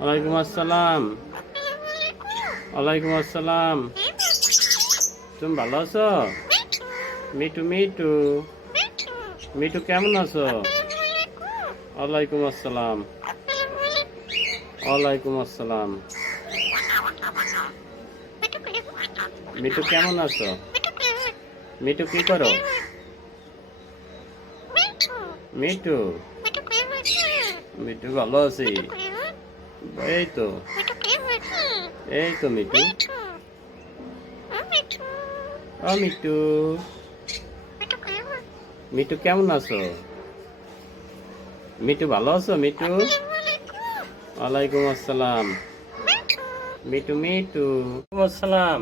ওয়ালাইকুম আসসালাম। ওয়ালাইকুম আসসালাম। তুমি ভালো আছো? মিটু মিটু মিটু কেমন আছো? ওয়ালাইকুম আসসালাম। ওয়ালাইকুম আসসালাম। মিটু কেমন আছো? মিটু কি করো? মিটু মিটু ভালো আছি। এই তো। এই তো মিটু ও মিটু মিটু কেমন আছো? মিটু ভালো আছো মিটু ওয়ালাইকুম আসসালাম। মিটু মিটু ওয়ালাইকুম আসসালাম।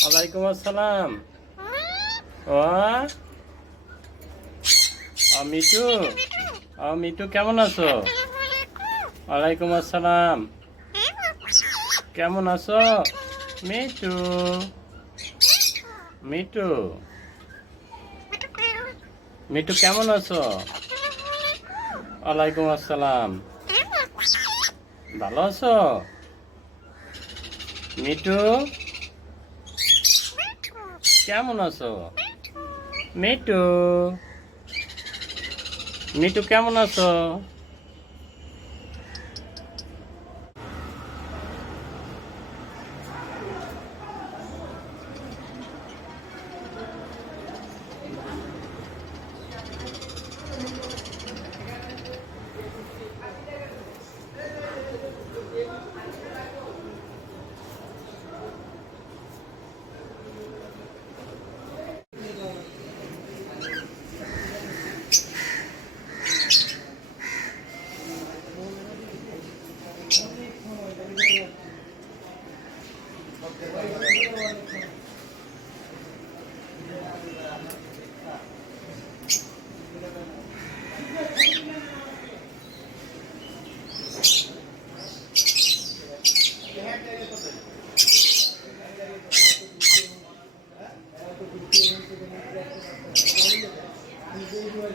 ওয়ালাইকুম আসসালাম। ও। ও। মিটু ও মিটু কেমন আছো? ওয়ালাইকুম আসসালাম। কেমন আছো? মিটু মিটু মিটু কেমন আছো? ওয়ালাইকুম আসসালাম। ভালো আছো? মিটু কেমন আছো? মিটু মিটু কেমন আছো?